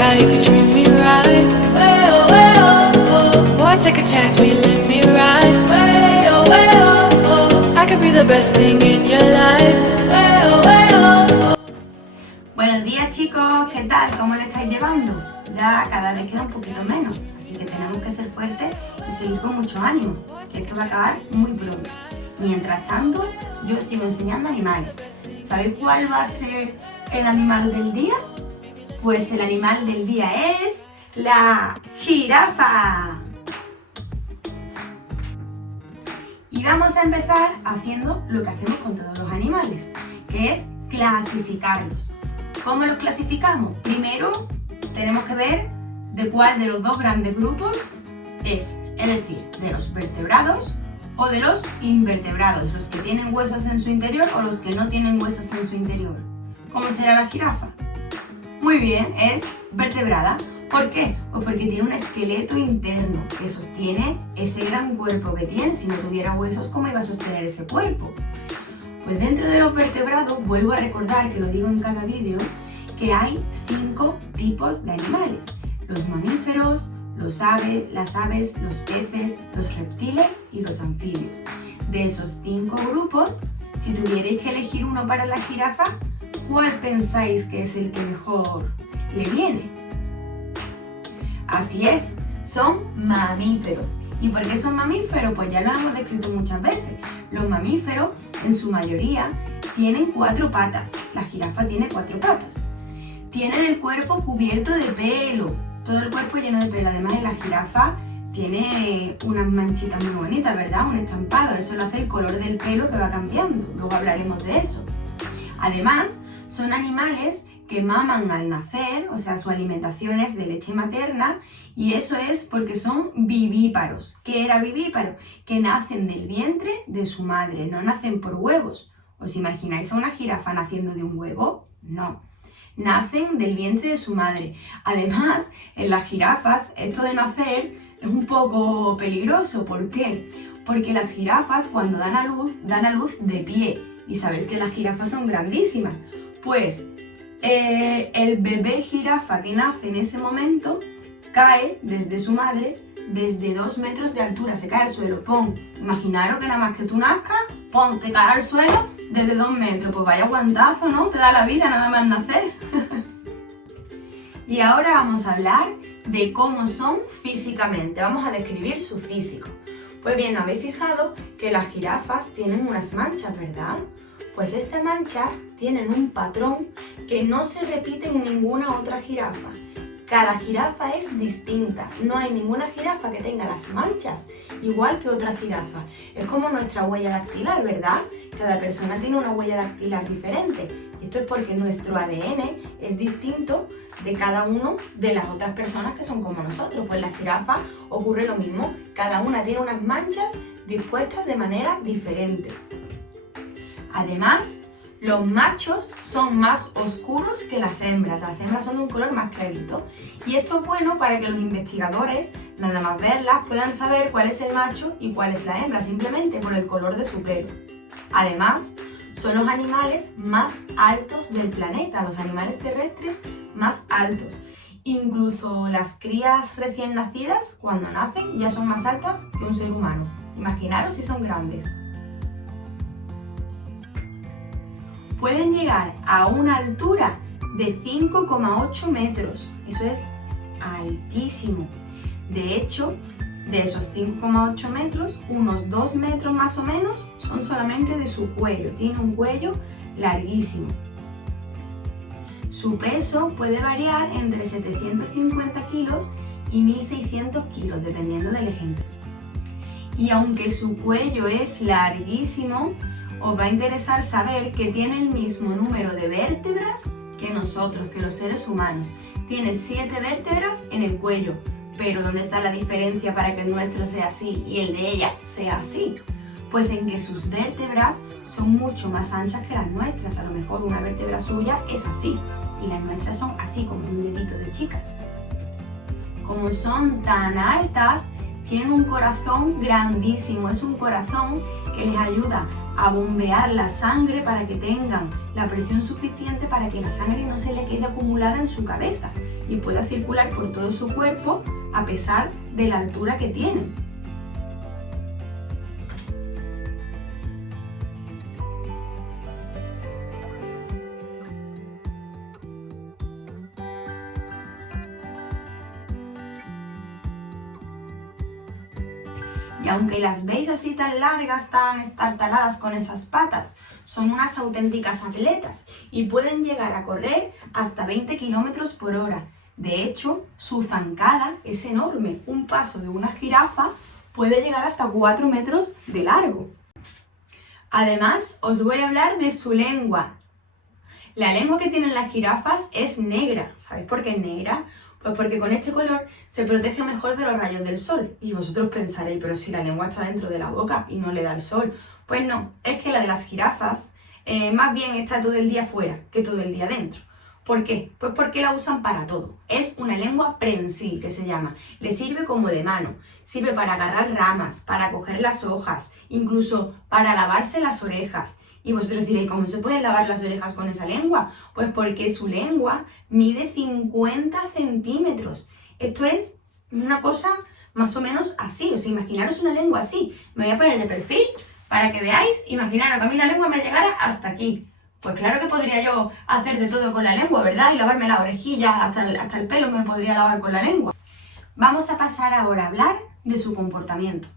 how you could treat me right. Way oh, way oh, oh. Boy, take a chance, will you let me ride? Way oh, oh. I could be the best thing in your life. Way oh. Buenos días chicos, ¿qué tal? ¿Cómo lo estáis llevando? Ya cada vez queda un poquito menos, así que tenemos que ser fuertes y seguir con mucho ánimo. Esto va a acabar muy pronto. Mientras tanto, yo sigo enseñando animales. ¿Sabéis cuál va a ser el animal del día? Pues el animal del día es la jirafa. Y vamos a empezar haciendo lo que hacemos con todos los animales, que es clasificarlos. ¿Cómo los clasificamos? Primero tenemos que ver de cuál de los dos grandes grupos es decir, de los vertebrados o de los invertebrados, los que tienen huesos en su interior o los que no tienen huesos en su interior. ¿Cómo será la jirafa? Muy bien, es vertebrada. ¿Por qué? Pues porque tiene un esqueleto interno que sostiene ese gran cuerpo que tiene. Si no tuviera huesos, ¿cómo iba a sostener ese cuerpo? Pues dentro de los vertebrados, vuelvo a recordar, que lo digo en cada vídeo, que hay 5 tipos de animales. Los mamíferos, las aves, los peces, los reptiles y los anfibios. De esos 5 grupos, si tuvierais que elegir uno para la jirafa, ¿cuál pensáis que es el que mejor le viene? Así es, son mamíferos. ¿Y por qué son mamíferos? Pues ya lo hemos descrito muchas veces. Los mamíferos, en su mayoría, tienen 4 patas. La jirafa tiene 4 patas. Tienen el cuerpo cubierto de pelo. Todo el cuerpo lleno de pelo. Además, en la jirafa tiene unas manchitas muy bonitas, ¿verdad? Un estampado. Eso lo hace el color del pelo, que va cambiando. Luego hablaremos de eso. Además, son animales que maman al nacer, o sea, su alimentación es de leche materna, y eso es porque son vivíparos. ¿Qué era vivíparo? Que nacen del vientre de su madre, no nacen por huevos. ¿Os imagináis a una jirafa naciendo de un huevo? No. Nacen del vientre de su madre. Además, en las jirafas, esto de nacer es un poco peligroso. ¿Por qué? Porque las jirafas, cuando dan a luz de pie. Y sabéis que las jirafas son grandísimas. Pues el bebé jirafa que nace en ese momento cae desde su madre desde 2 metros de altura, se cae al suelo. Imaginaros que nada más que tú nazcas, te cae al suelo desde 2 metros. Pues vaya guantazo, ¿no? Te da la vida nada más nacer. Y ahora vamos a hablar de cómo son físicamente. Vamos a describir su físico. Pues bien, ¿os habéis fijado que las jirafas tienen unas manchas, verdad? Pues estas manchas tienen un patrón que no se repite en ninguna otra jirafa. Cada jirafa es distinta, no hay ninguna jirafa que tenga las manchas igual que otra jirafa. Es como nuestra huella dactilar, ¿verdad? Cada persona tiene una huella dactilar diferente. Esto es porque nuestro ADN es distinto de cada uno de las otras personas que son como nosotros. Pues la jirafa ocurre lo mismo, cada una tiene unas manchas dispuestas de manera diferente. Además, los machos son más oscuros que las hembras son de un color más clarito. Y esto es bueno para que los investigadores, nada más verlas, puedan saber cuál es el macho y cuál es la hembra, simplemente por el color de su pelo. Además, son los animales más altos del planeta, los animales terrestres más altos. Incluso las crías recién nacidas, cuando nacen, ya son más altas que un ser humano. Imaginaros si son grandes. Pueden llegar a una altura de 5,8 metros. Eso es altísimo. De hecho, de esos 5,8 metros, unos 2 metros más o menos son solamente de su cuello. Tiene un cuello larguísimo. Su peso puede variar entre 750 kilos y 1600 kilos, dependiendo del ejemplo. Y aunque su cuello es larguísimo, os va a interesar saber que tiene el mismo número de vértebras que nosotros, que los seres humanos. Tiene 7 vértebras en el cuello. Pero ¿dónde está la diferencia para que el nuestro sea así y el de ellas sea así? Pues en que sus vértebras son mucho más anchas que las nuestras. A lo mejor una vértebra suya es así y las nuestras son así, como un dedito de chicas. Como son tan altas, tienen un corazón grandísimo. Es un corazón que les ayuda a bombear la sangre para que tengan la presión suficiente para que la sangre no se le quede acumulada en su cabeza y pueda circular por todo su cuerpo a pesar de la altura que tienen. Y aunque las veis así tan largas, tan estartaladas con esas patas, son unas auténticas atletas y pueden llegar a correr hasta 20 km por hora. De hecho, su zancada es enorme. Un paso de una jirafa puede llegar hasta 4 metros de largo. Además, os voy a hablar de su lengua. La lengua que tienen las jirafas es negra. ¿Sabéis por qué es negra? Pues porque con este color se protege mejor de los rayos del sol. Y vosotros pensaréis, pero si la lengua está dentro de la boca y no le da el sol. Pues no, es que la de las jirafas más bien está todo el día fuera que todo el día dentro. ¿Por qué? Pues porque la usan para todo. Es una lengua prensil, que se llama. Le sirve como de mano. Sirve para agarrar ramas, para coger las hojas, incluso para lavarse las orejas. Y vosotros diréis, ¿cómo se pueden lavar las orejas con esa lengua? Pues porque su lengua mide 50 centímetros. Esto es una cosa más o menos así. O sea, imaginaros una lengua así. Me voy a poner de perfil para que veáis. Imaginaros que a mí la lengua me llegara hasta aquí. Pues claro que podría yo hacer de todo con la lengua, ¿verdad? Y lavarme las orejillas, hasta el pelo me podría lavar con la lengua. Vamos a pasar ahora a hablar de su comportamiento.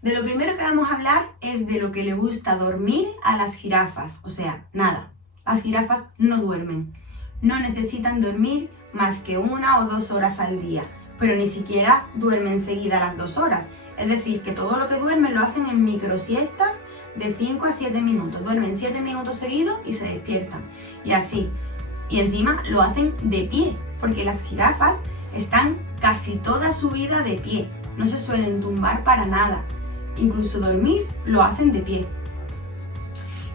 De lo primero que vamos a hablar es de lo que le gusta dormir a las jirafas. O sea, nada, las jirafas no duermen. No necesitan dormir más que 1 o 2 horas al día, pero ni siquiera duermen seguida las 2 horas. Es decir, que todo lo que duermen lo hacen en microsiestas de 5 a 7 minutos. Duermen 7 minutos seguidos y se despiertan. Y así. Y encima lo hacen de pie, porque las jirafas están casi toda su vida de pie. No se suelen tumbar para nada. Incluso dormir lo hacen de pie.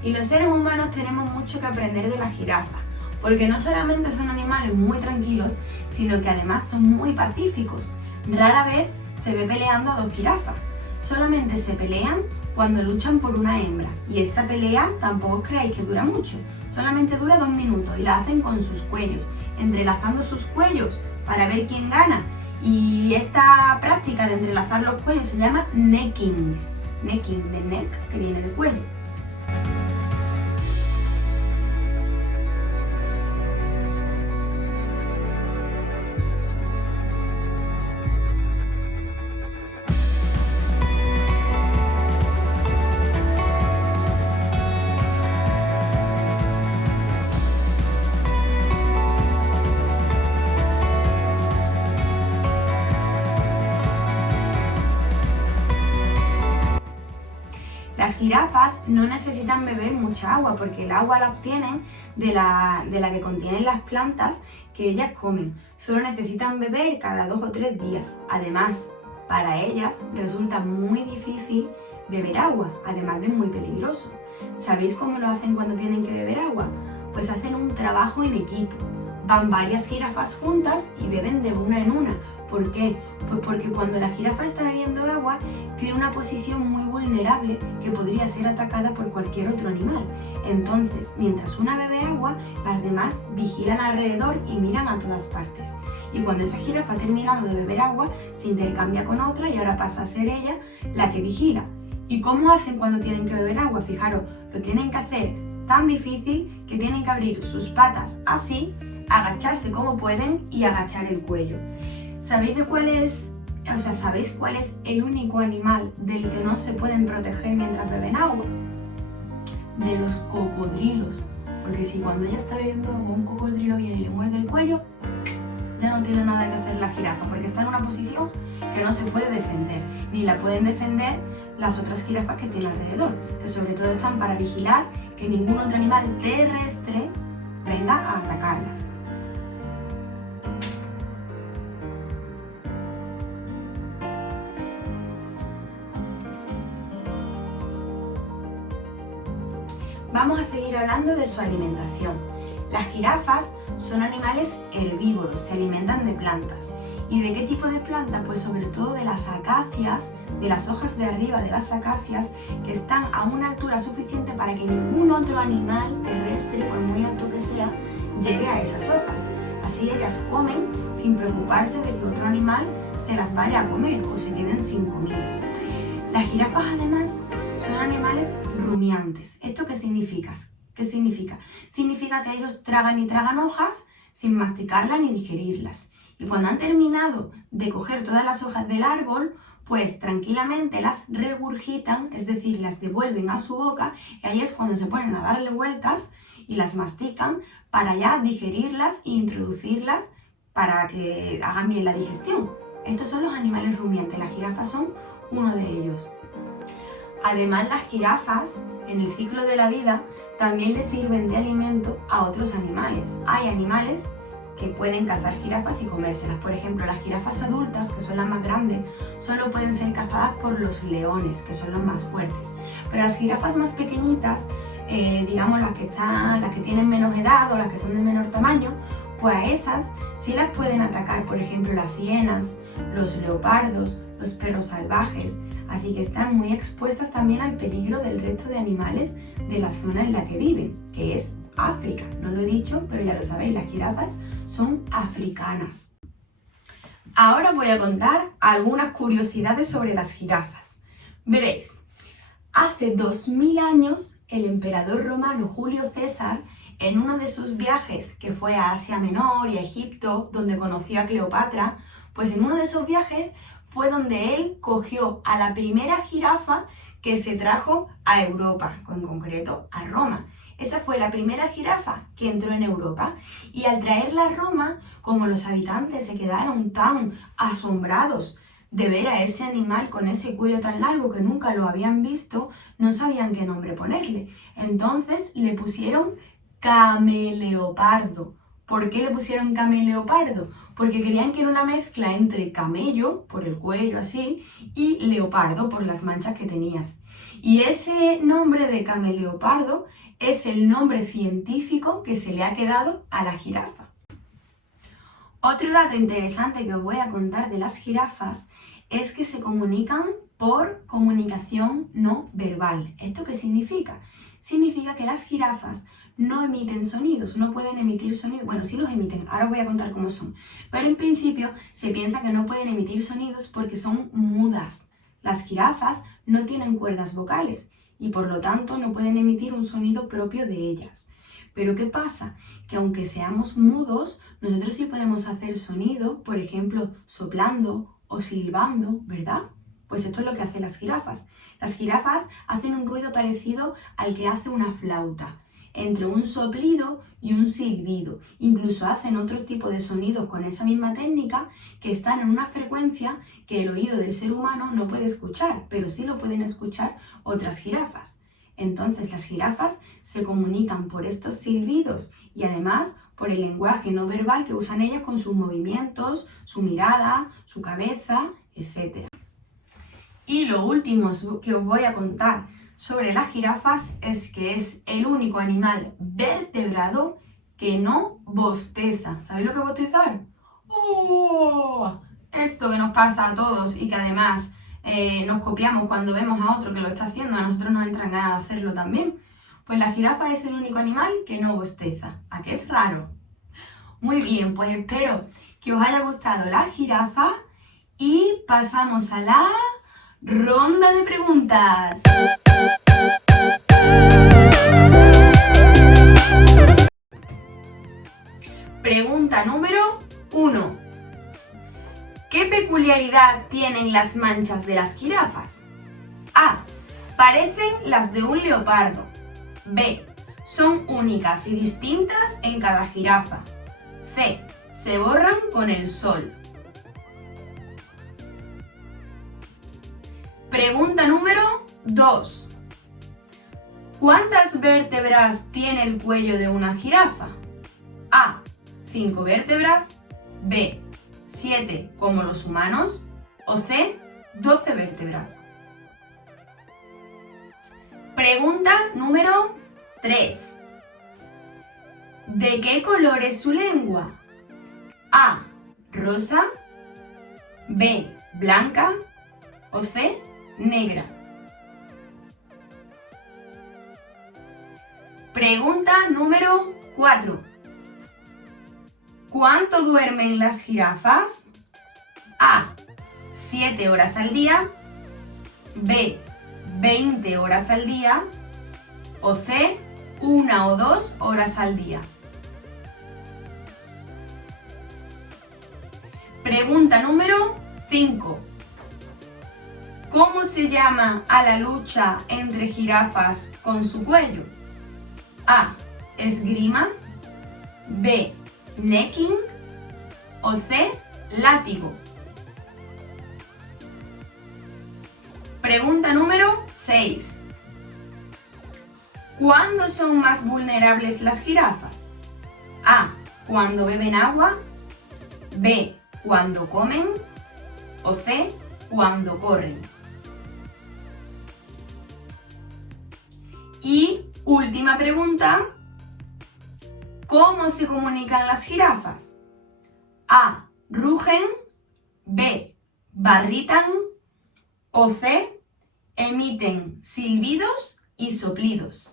Y los seres humanos tenemos mucho que aprender de la jirafa, porque no solamente son animales muy tranquilos, sino que además son muy pacíficos. Rara vez se ve peleando a 2 jirafas. Solamente se pelean cuando luchan por una hembra. Y esta pelea tampoco creáis que dura mucho. Solamente dura 2 minutos y la hacen con sus cuellos, entrelazando sus cuellos para ver quién gana. Y esta práctica de entrelazar los cuellos se llama necking. Necking, de neck, que viene de cuello. Las jirafas no necesitan beber mucha agua porque el agua la obtienen de la que contienen las plantas que ellas comen. Solo necesitan beber cada 2 o 3 días. Además, para ellas resulta muy difícil beber agua, además de muy peligroso. ¿Sabéis cómo lo hacen cuando tienen que beber agua? Pues hacen un trabajo en equipo. Van varias jirafas juntas y beben de una en una. ¿Por qué? Pues porque cuando la jirafa está bebiendo agua, tiene una posición muy vulnerable que podría ser atacada por cualquier otro animal. Entonces, mientras una bebe agua, las demás vigilan alrededor y miran a todas partes. Y cuando esa jirafa ha terminado de beber agua, se intercambia con otra y ahora pasa a ser ella la que vigila. ¿Y cómo hacen cuando tienen que beber agua? Fijaros, lo tienen que hacer tan difícil que tienen que abrir sus patas así, agacharse como pueden y agachar el cuello. ¿Sabéis cuál es el único animal del que no se pueden proteger mientras beben agua? De los cocodrilos. Porque si cuando ella está bebiendo agua un cocodrilo viene y le muerde el cuello, ya no tiene nada que hacer la jirafa, porque está en una posición que no se puede defender. Ni la pueden defender las otras jirafas que tiene alrededor, que sobre todo están para vigilar que ningún otro animal terrestre venga a atacarlas. Vamos a seguir hablando de su alimentación. Las jirafas son animales herbívoros, se alimentan de plantas. ¿Y de qué tipo de plantas? Pues sobre todo de las acacias, de las hojas de arriba de las acacias, que están a una altura suficiente para que ningún otro animal terrestre, por muy alto que sea, llegue a esas hojas. Así ellas comen sin preocuparse de que otro animal se las vaya a comer o se queden sin comida. Las jirafas además son animales rumiantes. ¿Esto qué significa? Significa que ellos tragan y tragan hojas sin masticarlas ni digerirlas. Y cuando han terminado de coger todas las hojas del árbol, pues tranquilamente las regurgitan, es decir, las devuelven a su boca, y ahí es cuando se ponen a darle vueltas y las mastican para ya digerirlas e introducirlas para que hagan bien la digestión. Estos son los animales rumiantes, las jirafas son uno de ellos. Además, las jirafas en el ciclo de la vida también les sirven de alimento a otros animales. Hay animales que pueden cazar jirafas y comérselas. Por ejemplo, las jirafas adultas, que son las más grandes, solo pueden ser cazadas por los leones, que son los más fuertes. Pero las jirafas más pequeñitas, digamos las que tienen menos edad o las que son de menor tamaño, pues a esas sí las pueden atacar, por ejemplo, las hienas, los leopardos, los perros salvajes. Así que están muy expuestas también al peligro del resto de animales de la zona en la que viven, que es África. No lo he dicho, pero ya lo sabéis, las jirafas son africanas. Ahora voy a contar algunas curiosidades sobre las jirafas. Veréis, hace 2000 años el emperador romano Julio César, en uno de sus viajes que fue a Asia Menor y a Egipto, donde conoció a Cleopatra, pues en uno de esos viajes fue donde él cogió a la primera jirafa que se trajo a Europa, en concreto a Roma. Esa fue la primera jirafa que entró en Europa, y al traerla a Roma, como los habitantes se quedaron tan asombrados de ver a ese animal con ese cuello tan largo que nunca lo habían visto, no sabían qué nombre ponerle. Entonces le pusieron cameleopardo. ¿Por qué le pusieron cameleopardo? Porque creían que era una mezcla entre camello, por el cuello así, y leopardo, por las manchas que tenías. Y ese nombre de cameleopardo es el nombre científico que se le ha quedado a la jirafa. Otro dato interesante que os voy a contar de las jirafas es que se comunican por comunicación no verbal. ¿Esto qué significa? Significa que las jirafas no emiten sonidos, no pueden emitir sonidos. Bueno, sí los emiten, ahora os voy a contar cómo son. Pero en principio se piensa que no pueden emitir sonidos porque son mudas. Las jirafas no tienen cuerdas vocales y por lo tanto no pueden emitir un sonido propio de ellas. Pero ¿qué pasa? Que aunque seamos mudos, nosotros sí podemos hacer sonido, por ejemplo, soplando o silbando, ¿verdad? Pues esto es lo que hacen las jirafas. Las jirafas hacen un ruido parecido al que hace una flauta, entre un soplido y un silbido. Incluso hacen otro tipo de sonidos con esa misma técnica que están en una frecuencia que el oído del ser humano no puede escuchar, pero sí lo pueden escuchar otras jirafas. Entonces las jirafas se comunican por estos silbidos y además por el lenguaje no verbal que usan ellas con sus movimientos, su mirada, su cabeza, etc. Y lo último que os voy a contar sobre las jirafas es que es el único animal vertebrado que no bosteza. ¿Sabéis lo que es bostezar? ¡Oh! Esto que nos pasa a todos y que además nos copiamos cuando vemos a otro que lo está haciendo, a nosotros nos entra ganas de hacerlo también. Pues la jirafa es el único animal que no bosteza. ¿A qué es raro? Muy bien, pues espero que os haya gustado la jirafa y pasamos a la ronda de preguntas. Pregunta número 1. ¿Qué peculiaridad tienen las manchas de las jirafas? A. Parecen las de un leopardo. B. Son únicas y distintas en cada jirafa. C. Se borran con el sol. Pregunta número 2. ¿Cuántas vértebras tiene el cuello de una jirafa? A. 5 vértebras. B. 7 como los humanos. O C. 12 vértebras. Pregunta número 3. ¿De qué color es su lengua? A. Rosa. B. Blanca. O C. Negra. Pregunta número 4. ¿Cuánto duermen las jirafas? A. 7 horas al día. B. 20 horas al día. O C. 1 o 2 horas al día. Pregunta número 5. ¿Cómo se llama a la lucha entre jirafas con su cuello? A. Esgrima. B. Necking. O C. Látigo. Pregunta número 6. ¿Cuándo son más vulnerables las jirafas? A. Cuando beben agua. B. Cuando comen. O C. Cuando corren. Y última pregunta. ¿Cómo se comunican las jirafas? A. Rugen. B. Barritan. O C. Emiten silbidos y soplidos.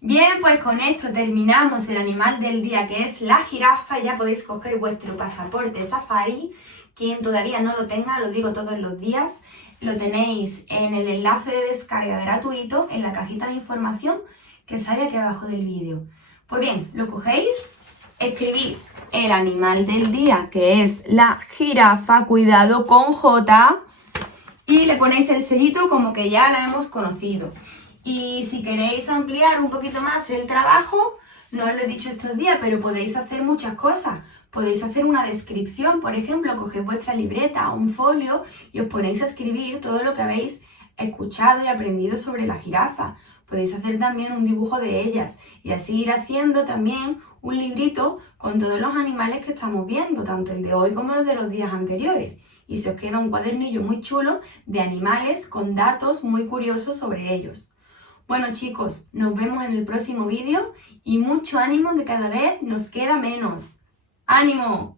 Bien, pues con esto terminamos el animal del día, que es la jirafa. Ya podéis coger vuestro pasaporte safari. Quien todavía no lo tenga, lo digo todos los días, lo tenéis en el enlace de descarga gratuito en la cajita de información que sale aquí abajo del vídeo. Pues bien, lo cogéis, escribís el animal del día, que es la jirafa, cuidado con J, y le ponéis el sellito como que ya la hemos conocido. Y si queréis ampliar un poquito más el trabajo, no os lo he dicho estos días, pero podéis hacer muchas cosas. Podéis hacer una descripción, por ejemplo, cogéis vuestra libreta o un folio y os ponéis a escribir todo lo que habéis escuchado y aprendido sobre la jirafa. Podéis hacer también un dibujo de ellas y así ir haciendo también un librito con todos los animales que estamos viendo, tanto el de hoy como los de los días anteriores. Y se os queda un cuadernillo muy chulo de animales con datos muy curiosos sobre ellos. Bueno chicos, nos vemos en el próximo vídeo y mucho ánimo, que cada vez nos queda menos. ¡Ánimo!